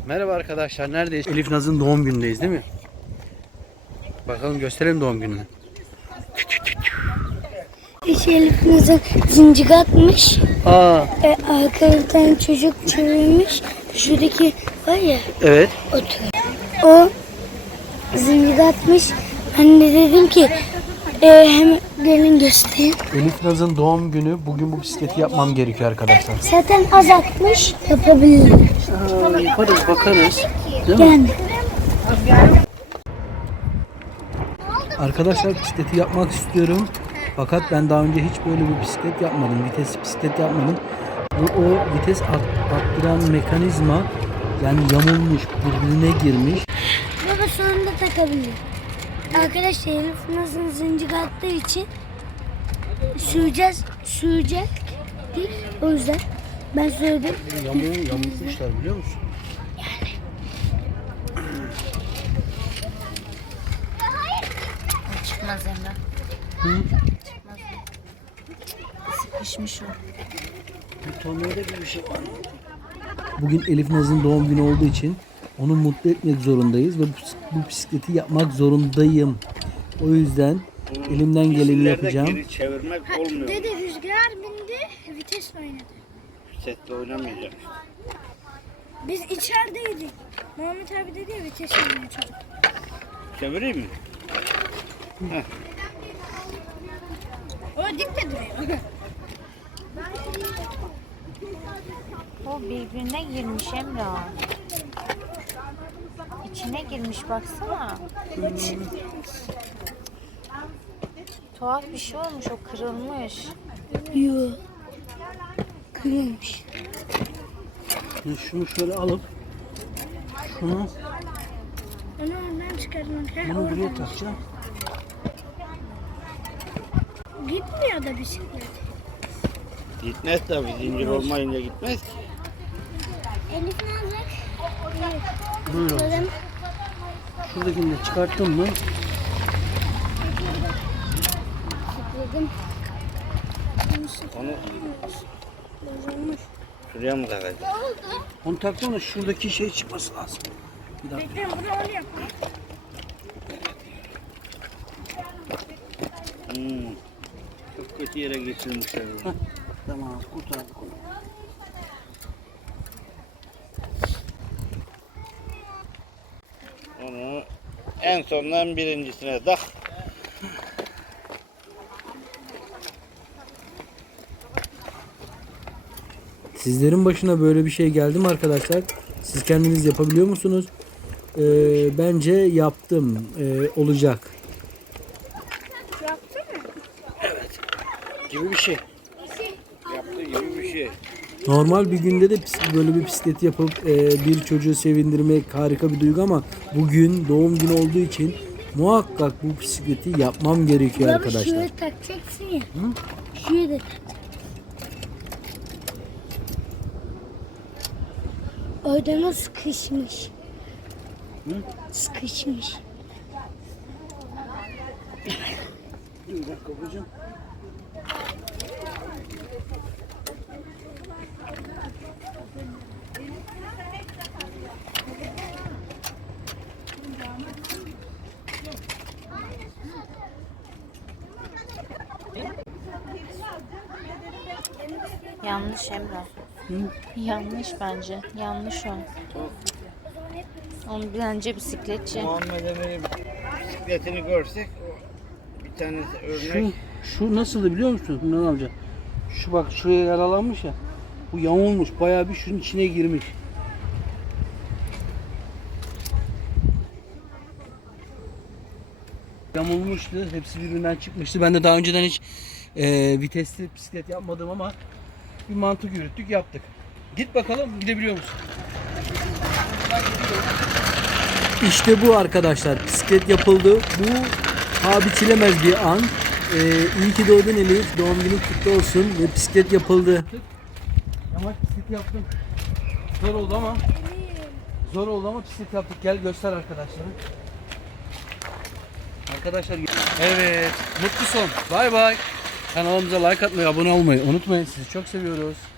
Merhaba arkadaşlar, neredeyiz? Elif Naz'ın doğum günündeyiz değil mi? Bakalım gösterelim doğum gününü. Elif Naz'ın zincir atmış. Aa. Arkada bir tane çocuk çevirmiş. Şuradaki var ya. Evet. Oturuyor. O zincir atmış. Ben de dedim ki hemen gelin göstereyim. Elif Naz'ın doğum günü. Bugün bu bisikleti yapmam gerekiyor arkadaşlar. Zaten az atmış. Yapabilirim. Yaparız, bakarız. Değil mi? Yani. Arkadaşlar bisikleti yapmak istiyorum. Fakat ben daha önce hiç böyle bir bisiklet yapmadım. Vites bisiklet yapmadım. Bu o vites attıran mekanizma yani yamulmuş, birbirine girmiş. Baba sonunda takabilirim. Arkadaşlar Elif Naz'ın zincir attığı için sürecek değil. O yüzden ben söyledim. Yamulmuşlar biliyor musun? Çıkmaz Emre. Hı? Çıkmaz. Sıkışmış o. Bir tornavida gibi bir şey var. Bugün Elif Naz'ın doğum günü olduğu için onu mutlu etmek zorundayız ve bu bisikleti yapmak zorundayım. O yüzden elimden geleni yapacağım. Geri çevirmek olmuyor. Dede rüzgar bindi, vites oynadı. Setle oynamayacak. Biz içerideydik. Muhammed abi dedi ya vites oynuyor çocuk. Çevireyim mi? O dikte duruyor. O birbirine girmiş Emre. İçine girmiş baksana. Tuhaf bir şey olmuş, o kırılmış. Yok. Kırılmış. Şunu şöyle alıp şunu Onu ondan çıkardım. bunu buraya takacağım. Gitmiyor da bisiklet. Gitmez tabii. Zincir olmayınca gitmez ki. Elif Nazlık. Buyurun. Şuradakini de çıkarttım mı? Sıkladım. Onu şuraya mı takacağız? Onu taktım da şuradaki şey çıkması lazım. Bir dakika. Bekle bunu öyle yapalım. Çok kötü yere getirmişler. Heh, tamam kurtardık onu. Onu en sondan birincisine tak. Sizlerin başına böyle bir şey geldi mi arkadaşlar? Siz kendiniz yapabiliyor musunuz? Bence yaptım. Olacak. Yaptı mı? Gibi bir şey. Yaptığı gibi bir şey. Normal bir günde de böyle bir bisiklet yapıp bir çocuğu sevindirmek harika bir duygu ama bugün doğum günü olduğu için muhakkak bu bisikleti yapmam gerekiyor arkadaşlar. Şuraya takacaksın ya. Hı? Şuraya da tak. Orada sıkışmış. Hı? Sıkışmış. Bir dakika babacığım. Yanlış Emre. Hı? Yanlış bence. Yanlış o. Onu bence bisikletçi. Muhammed Emir'in bisikletini görsek bir tanesi örnek. Şu nasıldı biliyor musun Ünal amca? Şu bak şuraya yaralanmış ya. Bu yamulmuş. Bayağı bir şunun içine girmiş. Yamulmuştu. Hepsi birbirinden çıkmıştı. Ben de daha önceden hiç vitesli bisiklet yapmadım ama bir mantık yürüttük, yaptık. Git bakalım gidebiliyor musun? İşte bu arkadaşlar. Bisiklet yapıldı. Bu paha biçilemez bir an. İyi ki doğdun Elif. Doğum günün kutlu olsun. Ve bisiklet yapıldı. Yamaç bisikleti yaptım. Zor oldu ama bisiklet yaptık. Gel göster arkadaşlara. Arkadaşlar evet. Mutlu son. Bay bay. Kanalımıza like atmayı, abone olmayı unutmayın. Sizi çok seviyoruz.